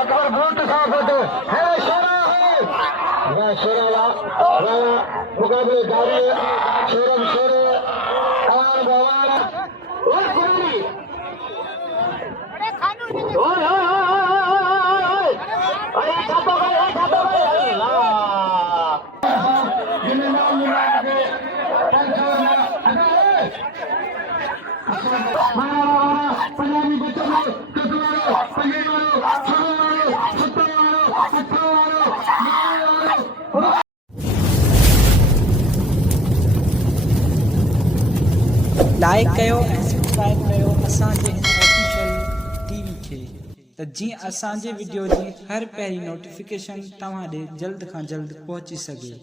Akbar boot साफ होते है शेरा है शेरा मुकाबले जारी शेरम शेरे और भवाना और कुली ओए अरे छातो भाई अल्लाह जिन्हें नाम मिला के पंजाबी बच्चों को कतवारो पंजाबी लाइक कयो ऐं सब्सक्राइब कयो असांजे हिन ऑफिशियल टीवी खे त जीअं असांजे वीडियो जी हर पहिरीं नोटिफिकेशन तव्हां ॾे जल्द खां जल्द पहुची सघे।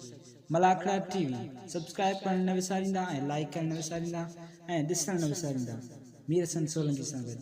मलाखड़ा टीवी सब्सक्राइब करणु न विसारींदा ऐं लाइक करणु न विसारींदा ऐं ॾिसणु न विसारींदा। मीर हसन सोलंकी सां गॾु।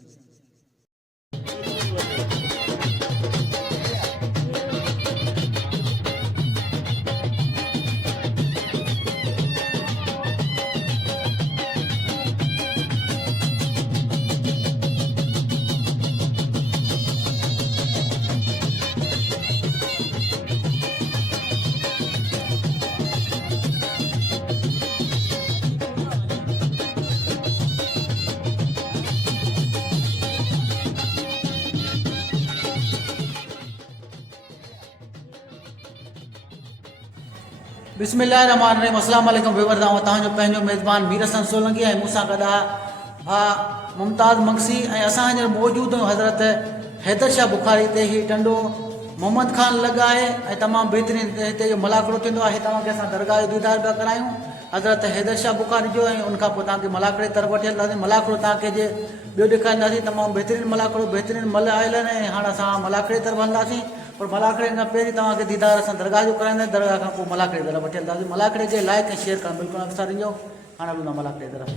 बिस्मिल्लाहिर्रहमानिर्रहीम अस्सलाम वालेकुम वेवर तव्हांजो पंहिंजो मेज़बान मीर हसन सोलंकी ऐं मूंसां गॾु आहे भाउ मुमताज़ मंगसी ऐं असां हींअर मौजूदु आहियूं हज़रत हैदर शाह बुखारी ते ही टंडो मोहम्मद ख़ान लॻा आहे ऐं तमामु बहितरीनु हिते जो मलाखड़ो थींदो आहे। तव्हांखे असां दरगाह जो दीदार पिया करायूं हज़रत हैदर शाह बुखारी जो ऐं उनखां पोइ तव्हांखे मलाखड़े तरफ़ वठी हलंदासीं। मलाखड़ो तव्हांखे जे ॿियो ॾेखारींदासीं तमामु बहितरीनु मलाखड़ो बहितरीनु मल आयल आहिनि ऐं हाणे असां मलाखड़े तरफ़ हलंदासीं और मलाखड़े खां पहिरीं तव्हांखे दीदार असां दरगाह जो कराईंदासीं। दरगाह खां पोइ मलाखड़े तरफ़ वठी हलंदासीं। मलाखड़े खे लाइक ऐं शेयर करणु बिल्कुलु न विसारिजो। हाणे हलूं था मलाखड़े तरफ़।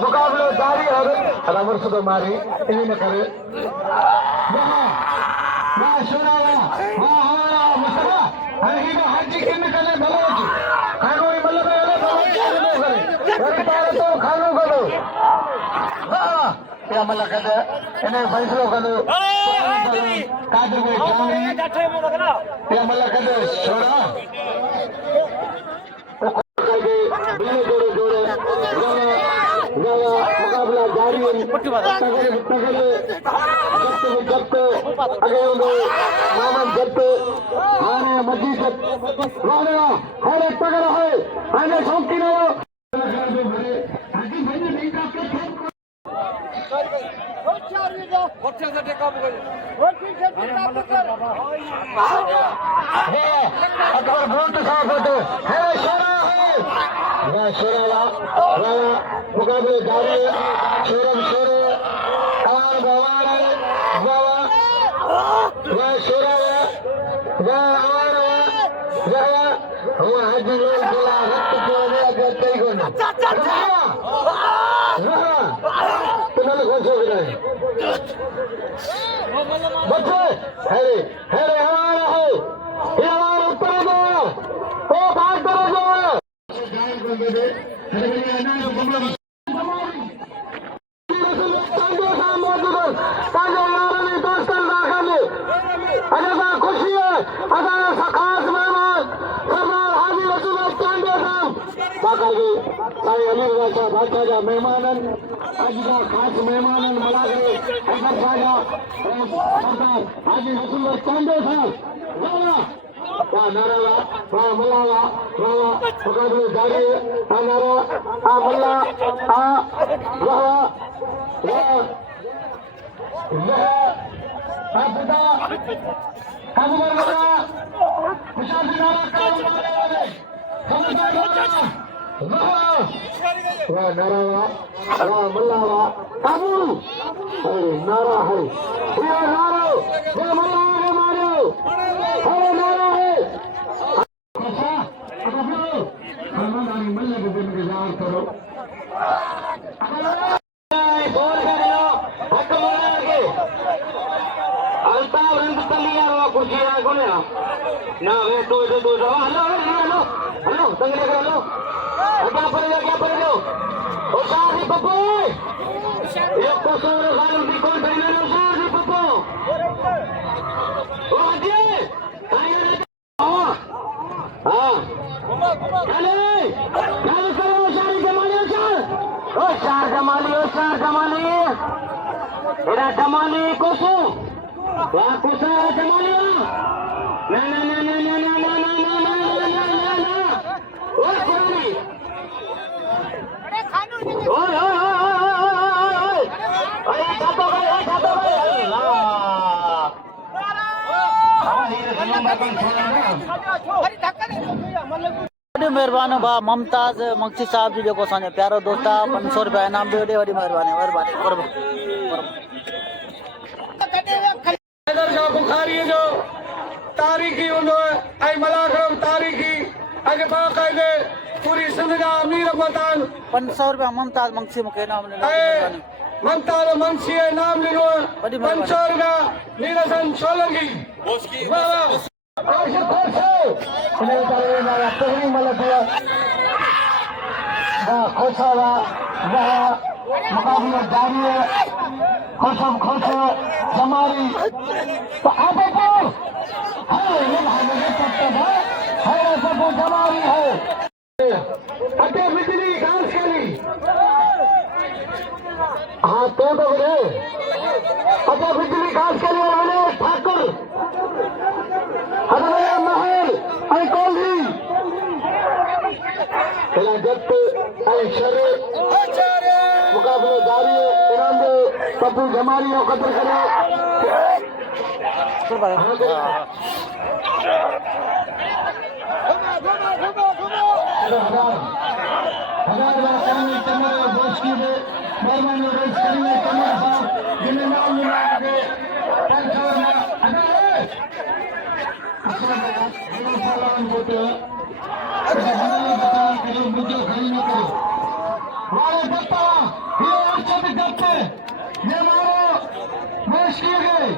मुकाबले जारी है अमर सुबह मारी इन्हीं ने करे हाजी किन करे बलोच खानो ही मतलब तो खानो करो या मतलब कहते इन्हें फैसलो करो कादर में या मतलब कहते छोड़ा मुकाबला जारी है मोहम्मद जब्त हाने मजीद हर तगड़ा है आने शौकीन हो अकबर बूट साफ होते है शेरा शेरा मुकाबले जारी शेरम शेरे और भवाना शेरा हाजी लोग रक्त बच्चे हेरे हेरे हमारा है ये हमारा उत्तर दो ओ बात करो जो खुशी है खास मेहमान सरदार हाजी रसूल चांदे साहब बाकायदे साईं अली रजा बादशाह जा मेहमानन आज जा खास मेहमानन मलागरे हैदर साजा सरदार हाजी रसूल चांदे साहब वाह नारा वाह मल्ला वाह मुकाबले जारी है नारा मल्ला वाह पिता काबूगर वाला खुशाल नारा वाह नारा वाह मल्ला वाह काबूल नारा है ये नारा ये मल्ला है मारो अरे नारा है अच्छा हमारी मल्ला को इंतजार करो बोल कर लो हक मार के अल्ताफ रंग तलिया रो कुर्सी आ कोने ना वे तो हेलो संगले कर लो क्या पर लो ओ सारी पप्पू ये कोसोर खान दी कौन बने नो सारी पप्पू ओ हजे हां चले चल करो सारी जमाली ओ चार जमाली एरा जमाली कोसो वाह कोसा जमाली ना ओ कोनी ओए अरे छातो भाई अल्लाह मेहरबानी भा मुमताज मक्सी साहब जी जो असांजो प्यारो दोस्त आहे 500 रुपया इनाम ॾियो वॾी महिरबानी हैदर शाह बुखारी जो तारीख़ी हूंदो ऐं मलाखरम तारीख़ी अॼु बाक़ाइदे पूरी सिंध जा अमीर वतन 500 रुपया मुमताज मक्सी मूंखे इनाम ॾिनो ममताज मंशी इनाम ॾिनो 500 रुपया नीरसन सोलंकी आशिक़ खोशो इन करे ना पहिरीं मलक वाह खोशा वाह मुकाबला जारी है खोशो जमारी तो आगे को है सबको जमारी है अटे बिजली घास खेली हाँ तो बोले अटे बिजली घास खेली रमेश ठाकुर हमारे महल आई कोली जब आई शर मुकाबले जारी है इनाम दे पप्पू जमारी और कतर करे मेहरबानी रेस करेंगे कमर साहब जिन्हें नाम मिला के सलाम बोलते हैं मुझे खड़ी न करो हमारे दत्ता ये अर्चन करते ये मारो पेश किए गए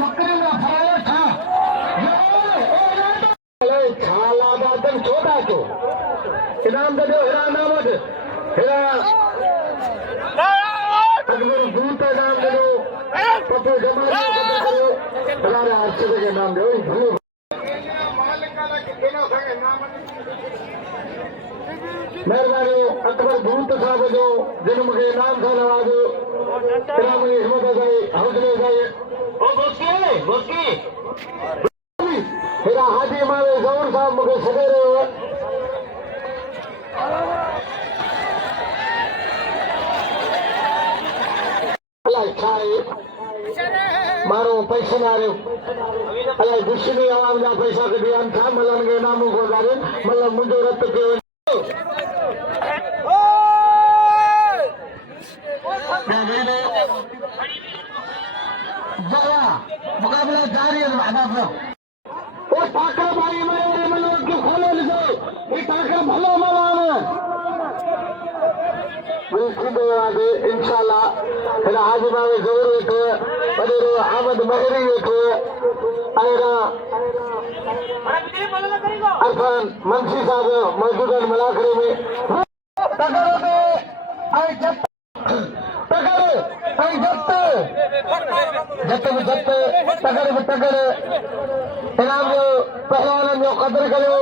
बकरी में फराया था छोटा तो इनाम दे दो हिरा नामद हिरा दूर का नाम दे दो पप्पू जमा करो हमारे अर्चन के नाम दो मेहरबानी अकबर भूत साहब जो जिन मूंखे इनाम सां नवाज़ो इनाम जी हिम्मत सां हौसले सां ओ बोस्की हेरा हाजी मारे ज़ौर साहब मूंखे सॾे रहियो अलाए छा आहे माण्हू पैसे वारियो अलाए दुश्मनी आवाम जा पैसा कढी आहिनि छा मलनि खे इनामूं गुज़ारे मतिलबु मुंहिंजो रत पियो मुकाबला जारी है वो टाका भाई मेरे मनो क्यों खोलो लिखो ये टाका भलो मलाना इंशाल्लाह हेड़ा हाजिमा में ज़रूर वेठो वॾेरो अहमद महरी वेठो अरफान मंशी साहब मौजूद आहिनि मुलाखड़े में इनाम जो पहलवाननि जो क़दुरु करियो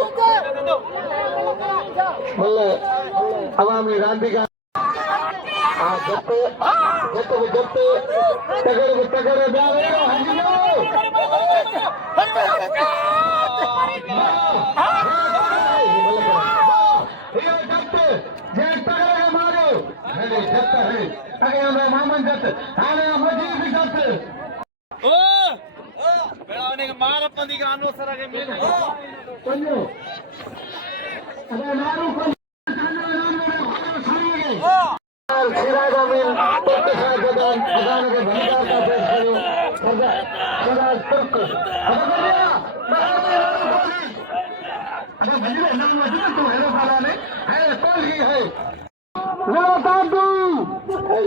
अवामी रांदीगर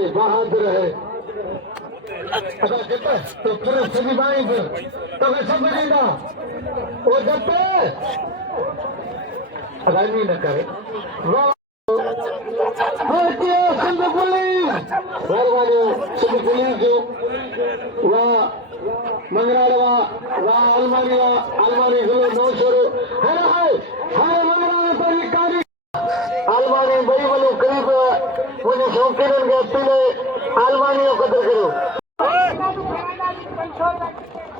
बहादुर है तो फिर सभी भाई तो मैं सब देगा वो जबते रानी न करे सिंध पुलिस सिंध पुलिस जो वह मंगराड़वा वह अलमारी गुलो नौ छोरो हर मंगराड़ा पर कारी अलमारी बड़ी वालों करीब मुझे शौकीन के अपने अलमारी को कदर करो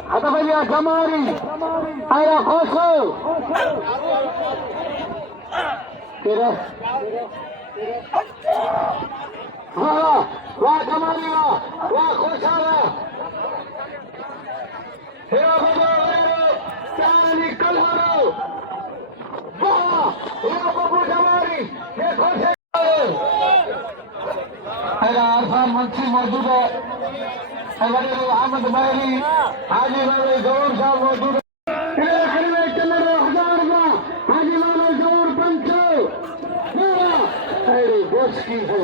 आता भैया जमारी आया खोसो तेरा हाँ वाह जमारी वाह खोसारा हेरा बजो क्या निकल हो वाह हेरा बबू जमारी ये खोसे अरफान मंशी मौजूद है अहमद महरी हाजी मानो जरूर साहब मौजूद है हाजी मानो जरूर पंचो अरे दोस्त की है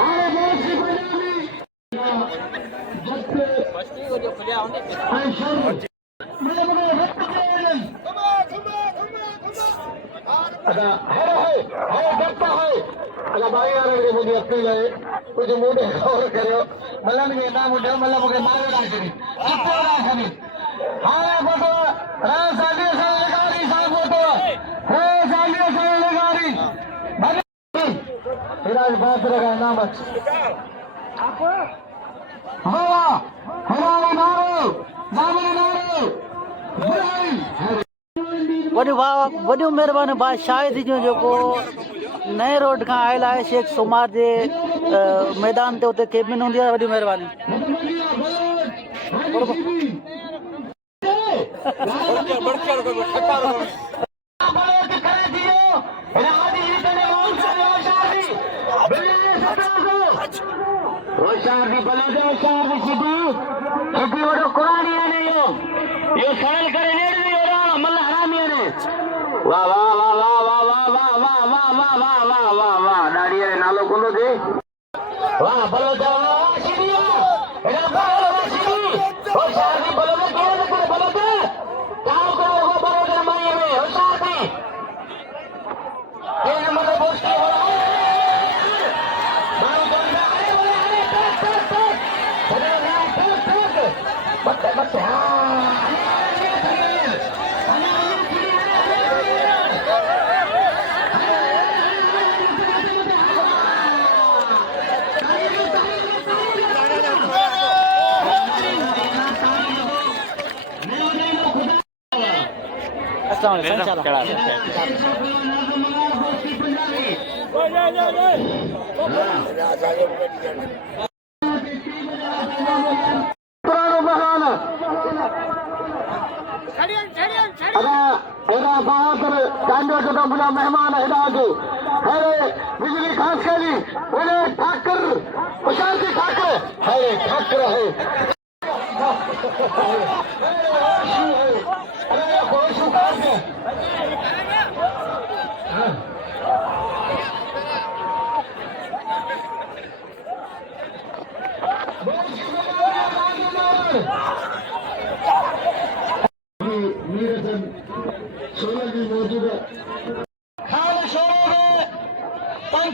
अरे दोस्त की भाई यार मुझे अपील है कुछ मुंडे कवर करो मतलब ये ना मुंडे मतलब मुझे मारे ना करी कितने ना करी हाँ फोटो हाँ सालिया साल लगारी साहब फोटो हाँ सालिया साल लगारी फिर आज बात रखा नाम हाँ हमारे नारो नामे नारो वॾियूं महिरबानी भाउ शाहिद जो जेको नए रोड खां आयल आहे शेख सुमार जे मैदान ते उते केबिन हूंदी आहे वॾी महिरबानी वाह वाह वाह वाह वाह वाह वाह वाह वाह वाह वाह वाह वाह वाह दाढ़ी है नालो कोलो दे वाह बलो जा वाह शिरिया एरा बलो शिरी ओ शादी बलो में क्या करे बलो दे काम करो वो बलो दे माई में ओ शादी ये नंबर बोल के बोला बाल बोल रहा अरे टक मत मेहमान बिजली खास करी ठाकर शांति ठाकर है ठाकर है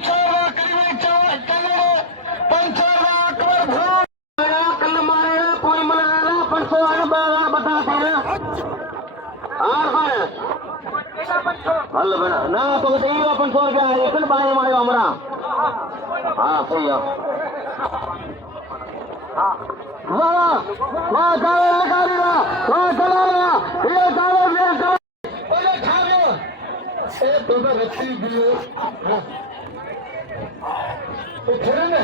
पंचोर करीब पंचोर अकबर कल मारे कोई मना पंचोर बता हल बना ना तो बताइए 500 रुपया है एक बाय मारे हमरा हाँ सही है वाह वाह दावे लगा रहा वाह चला रहा ये दावे में ओए खाओ ए तो रखी दियो तो फिर ना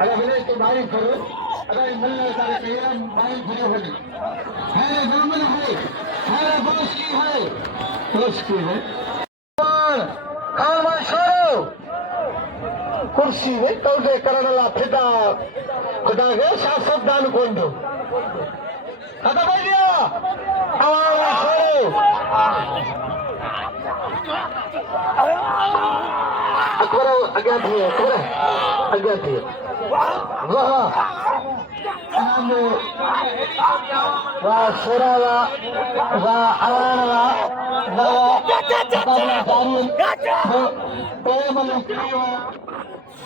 अगर मैंने तो बारी करो अगर मिलने का चाहिए बारी करो है नॉर्मल है बॉस की है बॉस की है खान छोड़ो कुर्सी में तौजे करण ला फिदा खुदा के शासक दान कोंडो खत्म हो गया आवाज छोड़ो अकबर आज्ञा थी अकबर आज्ञा थी वाह वाह सोरावा वाह आवानवा वाह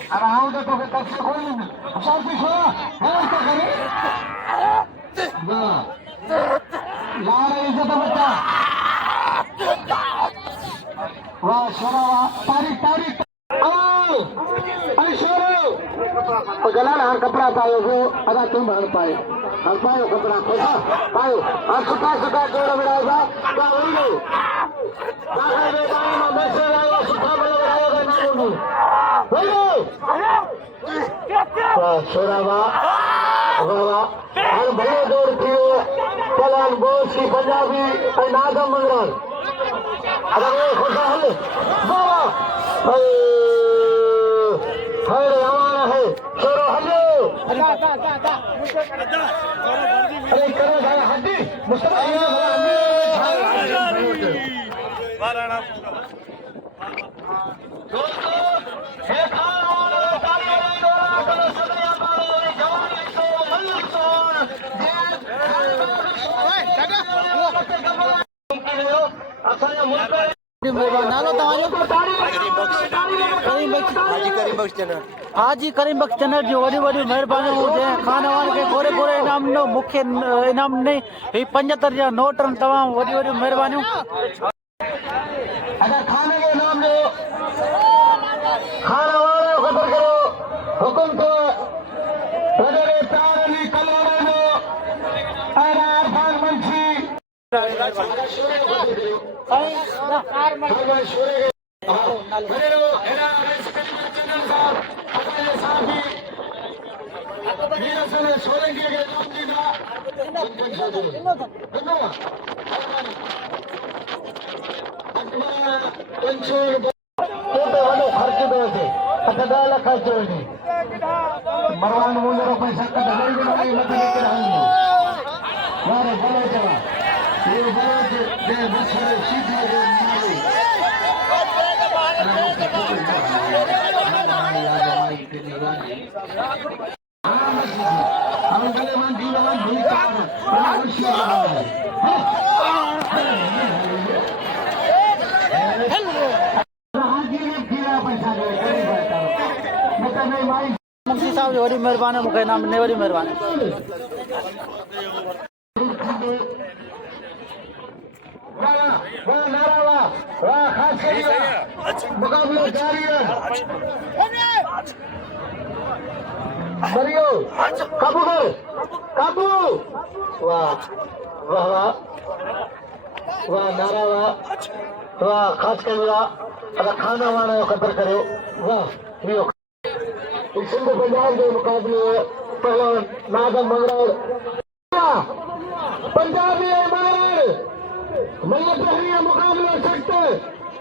अब आओ तो कब से खोल लेना सब कुछ हो है तो करे वाह यार इज्जत बच्चा वाह सोरावा तारीख आओ अरे शोरो और गला हार कपड़ा पायो वो अदा तुम हर पायो कपड़ा खोसा पायो और सुखा जोड़ बनाएगा क्या होई गई काहे बेटा में बस आया सुखा बनाएगा ना बोलूं होई वाह सोरावा वाह हर भले दौड़ थियो पलान बोस की पंजाबी और नागम मंगरान अगर ये खोसा हल वाह हर आवाना है छोरो हलो अरे करो भाई हड्डी मुस्तफा दोस्तों हे खान तालियां दोरा करो सदैया मारो जवानी को मल्लतोन असांजो मुल्क नालो हाजी करीम बख्श चनर जो वॾी वॾी महिरबानी हुजे खानवान खे गोरे इनाम ॾिनो मूंखे इनाम ॾिनई ही 75 जा नोट आहिनि तमामु वॾियूं महिरबानियूं अगरि खाने खे इनाम ॾियो खाना वारो ख़बर करो हुकुम थियो वॾे प्यार अली कलोड़े जो ऐं इरफान मंशी मरवान मुंहिंजो पैसा मुंशी साहब जो वॾी महिरबानी मूंखे इनाम ॾिने वॾी महिरबानी मुकाबलो जारी है मरियो काबू कर काबू वाह वाह वाह वाह नारा वाह खास कर अगर खाना वाना कदर करो वाह यो सिंध पंजाब के मुकाबले पहलवान नागम मंगराड़ पंजाबी महाराज मल्ल पहलिया मुकाबला सकते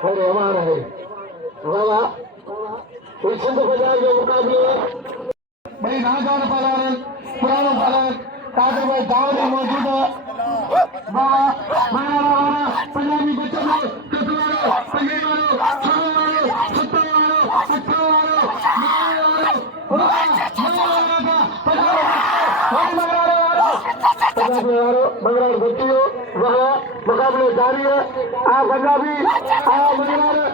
अरे हमारा है वाह सिंध पंजाब के मुकाबले बड़ी नाजान पहलवान पुराना पहलवान कादर भाई गाँव में मौजूद है वाह मारा पंजाबी बच्चों को कटवारो पंजाबी वालो छुट्टा वालो अट्ठा वालो मंगराड़ बच्चियों वहाँ मुकाबले जारी है आ पंजाबी आ मंगराड़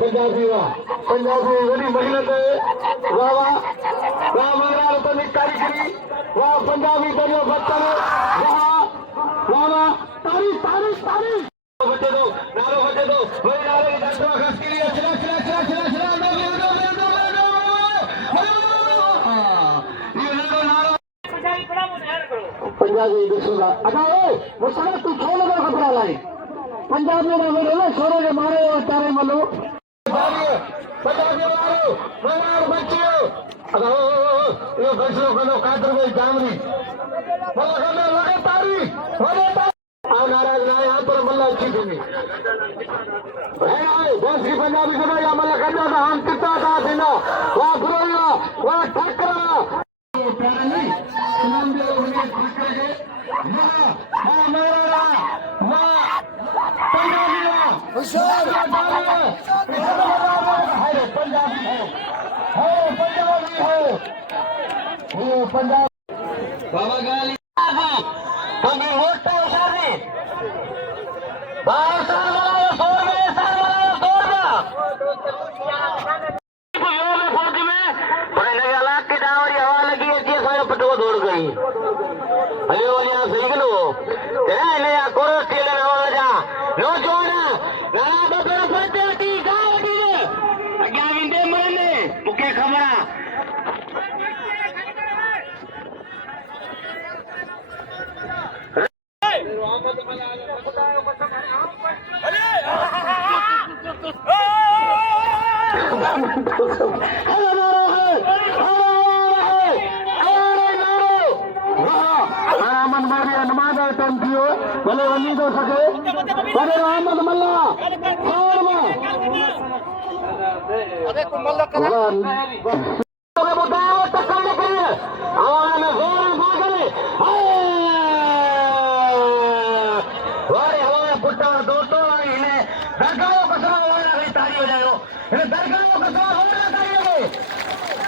पंजाबी पंजाबी वही मेहनत वाह वाह वाह महाराज तनिक कारीगरी वाह पंजाबी दरियो बच्चन वाह वाह वाह तारीफ तारीफ तारीफ बच्चे दो नारो बच्चे दो वही नारे की दर्शकों का के लिए चला चला चला चला चला पंजाबी देखूंगा अच्छा वो सारा तू छोड़ लगा कपड़ा लाई पंजाब में ना बोलो ना छोरो के मारे तारे मलो पंजाबी मारो मारो बच्चियों अगर ये बच्चों को काटर में जामरी बोलो करने लगे तारी होने तारी आ नाराज ना यहाँ पर मल्ला अच्छी थी है बस की पंजाबी को या मल्ला करना था हम कितना था देना वहाँ गुरुला वहाँ ठक्करा प्यारा नहीं सुनाम दे उन्हें ठक्कर के वाह वाह मेरा वाह पंजाबी पंजाबी है पंजाबी है वो पंजाब बाबा गाली कभी मोटा उठाने बाहर साल वाला छोड़ गए साल वाला छोड़ ना फौज में बड़े लगे अलाक के डावरी हवा लगी है कि सारे पटो दौड़ गई अरे वो यहाँ सही गलो तेरा इन्हें या कोरो स्टील ना हो जा नो जोना नाना तो तेरे फटे टी गाँव टी ने क्या विंडे मरने मुके खबरा भले वही तो सके बड़े अहमद मल्ला टक्कर निकले हमारे जोर भागले हमारे पुट्टा दोस्तों इन्हें दरगाहों का सवाल होना कहीं तारी हो जाए इन्हें दरगाहों का सवाल होना चाहिए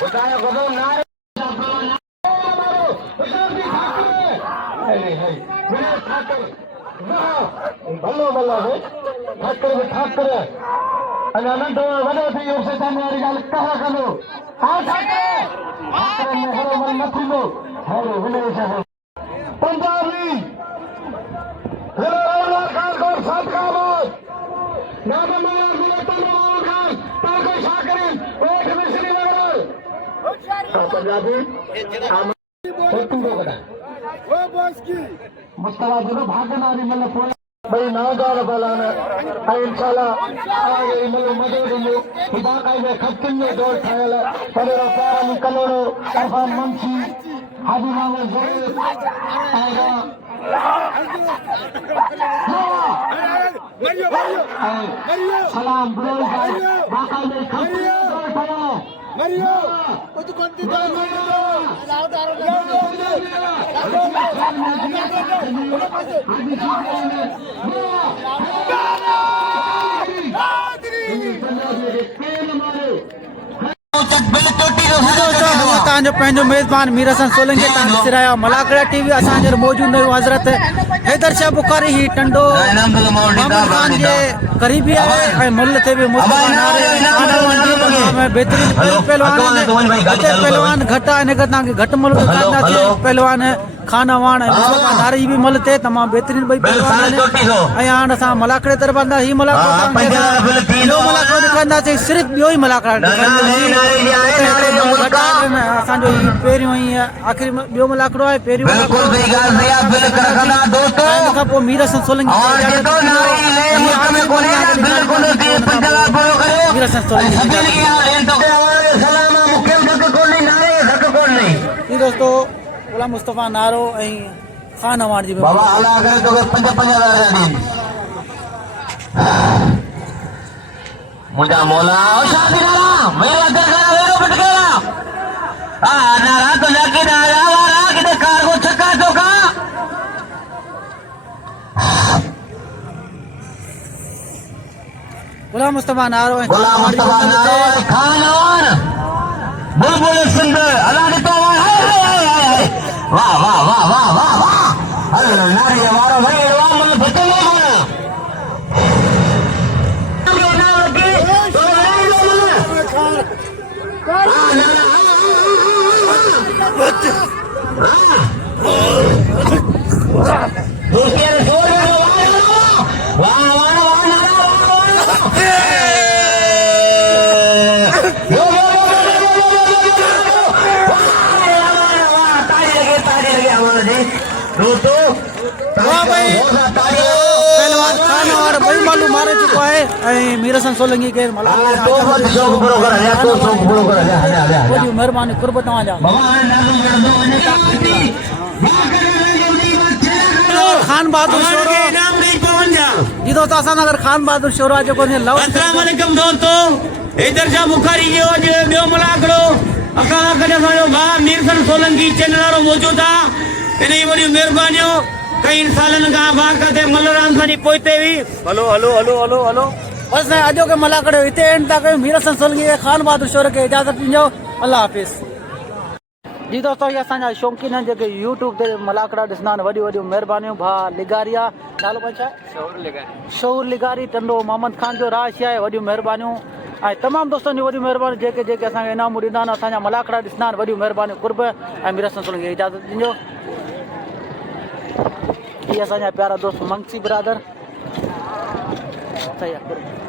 बताया गजो नारे भलो भलो है ठाकर अनंत वॾो थी वियो शैतान वारी ॻाल्हि कहा कंदो हा ठाकर में हरो मन न थींदो हलो विनय साहब पंजाबी खान सादकाबाद नाम मेरा गुलतन खान ताको शाकरीन ओठ में श्रीनगर पंजाबी तू को कदा मुस्तफा जो भागना नहीं मतलब भाई ना गाल बलाना इंशाल्लाह आगे मतलब मदद दियो खुदा का ये खत्म में दौड़ खायला परे पारा निकलोनो अरफान मंशी हाजी मामले जरूर आएगा सलाम ब्रो बाका में खत्म में दौड़ खायला मरियो कुछ कोंती दो लाओ दारो तव्हांजो पंहिंजो मेज़बान मीर हसन सोलंकी तव्हां ॾिसी रहिया आहियो मलाकड़ा टीवी असांजे मौजूदु हुयो हज़रत हैदर शाह बुखारी ही टंडो मोहम्मद खान जे क़रीबी आहे ऐं मुल्ह ते बि मुस्तफा नारे बहितरीन पहलवान घटि आहे इन करे तव्हांखे घटि मुल्ह ते ॾेखारींदासीं पहलवान खानावान ऐं मुस्तफा नारे जी बि मुल्ह ते तमामु बहितरीन ॿई पहलवान आहिनि ऐं हाणे असां मलाकड़े तरफ़ हलंदा हीउ मलाकड़ो ॿियो मलाकड़ो ॾेखारींदासीं सिर्फ़ु ॿियो ई मलाकड़ा असांजो ही पहिरियों ई आख़िरी ॿियो मलाकड़ो आहे पहिरियों इन खां पोइ मीर हसन सोलंकी मीर हसन सोलंकी दोस्तो गुलाम मुस्तफा नारो ऐं खान अवान जी बाबा अल्लाह करे तो 55,000 दी मुझा मौला ओ शादी नारा मेरा दरगाह वेरो बट गया आ नारा तो जाके नारा वाला किते कार को छक्का चौका गुलाम मुस्तफा नारो खान अवान बुलबुल सुंदर अल्लाह ने तो वाह वाह वाह वाह वाह वाह अरे नारी वारो भाई वाह मन फटे नहीं पहलवान खान और भाई मालूम मारे चुका है मीर हसन सोलंकी के मेहरबानी कुर्बत जा खान बहादुर शोरो जी दोस्तों असां अगर खान बहादुर शोरो जो को लव अस्सलाम वालेकुम दोस्तों इधर जा बुखारी जो जे बियो मलाकड़ो अका कने साजो भा मीर हसन सोलंकी चैनल वारो मौजूद आ इने वडी मेहरबानियो कई सालन का बाकते मल्लराम सानी पोइते भी hello hello hello hello hello बस अजो के मलाकड़ो इते एंड तक मीर हसन सोलंकी के खान बहादुर शोरो के इजाजत ॾिजो अल्लाह हाफिज़ जी दोस्तों ये असांजा शौक़ीन आहिनि जेके यूट्यूब ते मलाकड़ा ॾिसंदा आहिनि वॾियूं वॾियूं महिरबानियूं भा लिगारिया नालो छा आहे शौर लिगारी टंडो मोहम्मद खान जो राश आहे वॾियूं महिरबानियूं ऐं तमामु दोस्तनि जूं वॾियूं महिरबानियूं जेके जेके असांखे इनामूं ॾींदा आहिनि असांजा मलाकड़ा ॾिसंदा आहिनि वॾियूं महिरबानियूं कुर्ब ऐं मीर हसन सोलंकी खे इजाज़त ॾिजो ये असांजा प्यारा दोस्त मंगसी बिरादर सही आहे